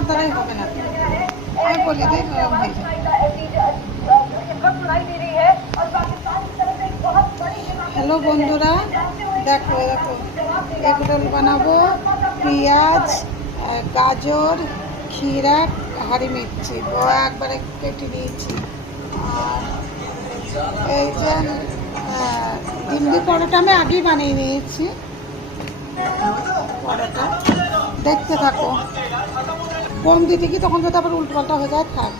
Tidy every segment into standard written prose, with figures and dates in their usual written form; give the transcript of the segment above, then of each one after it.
আমার দ্বারাই হবে না, আমি বলি দিই নরম হয়ে যায়। হ্যালো বন্ধুরা, দেখো দেখো এগ রোল বানাবো। পেঁয়াজ, গাজর, ক্ষীরা, হাঁড়ি মির্চি একবারে কেটে নিয়েছি। আর এই যে ডিমডি পরোটা আমি আগেই বানিয়ে নিয়েছি। পরোটা দেখতে থাকো, কম দিতে কি তখন যদি আবার উল্টো পাল্টা হয়ে যায় থাক।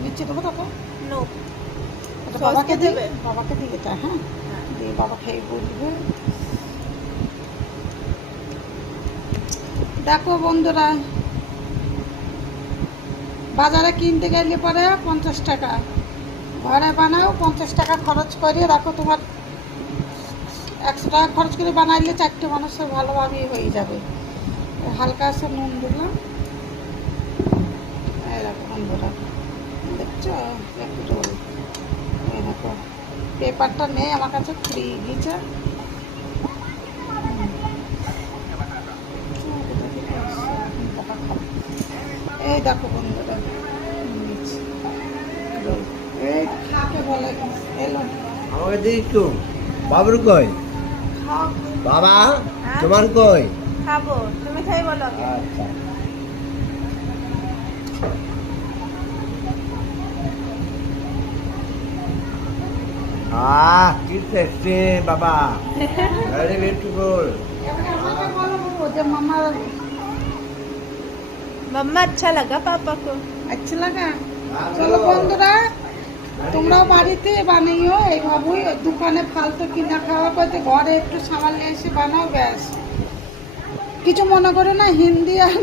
নিচ্ছে দেবো দেখো, বাবাকে দেবে, বাবাকে দিয়ে তা হ্যাঁ দিয়ে বাবা খেয়ে বলবে। দেখো বন্ধুরা, বাজারে কিনতে গেলে পরে 50 টাকা, ঘরে বানাও 50 টাকা খরচ করে রাখো, তোমার 100 টাকা খরচ করে বানাইলে 4টে মানুষের ভালোভাবেই হয়ে যাবে। হালকা আছে নুন দিলাম। এই দেখো বন্ধুরা, দেখছো একটু রোল। এই দেখো পেপারটা নেই আমার কাছে, ফ্রি গিয়েছে। এই দেখো বন্ধুরা, এই খাকে বলে এলো। আমাকে দিস তো। বাবুর কই? খাও। বাবা তোমার কই? খাবো, তুমি খাই বলো। আচ্ছা। কি টেস্টি বাবা, ভেরি বিউটিফুল। যে মামা मम्मा अच्छा लगा पापा को। আচ্ছা লাগা। চলো বন্ধুরা, তোমরাও বাড়িতে বানিও এইভাবেই। দোকানে ফালতু কিনা খাওয়া করতে ঘরে একটু সামাল নিয়ে এসে বানাও, ব্যাস। কিছু মনে করো না, হিন্দি আর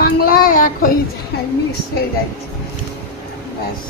বাংলা এক হয়ে যায়, মিক্স হয়ে যাচ্ছে, ব্যাস।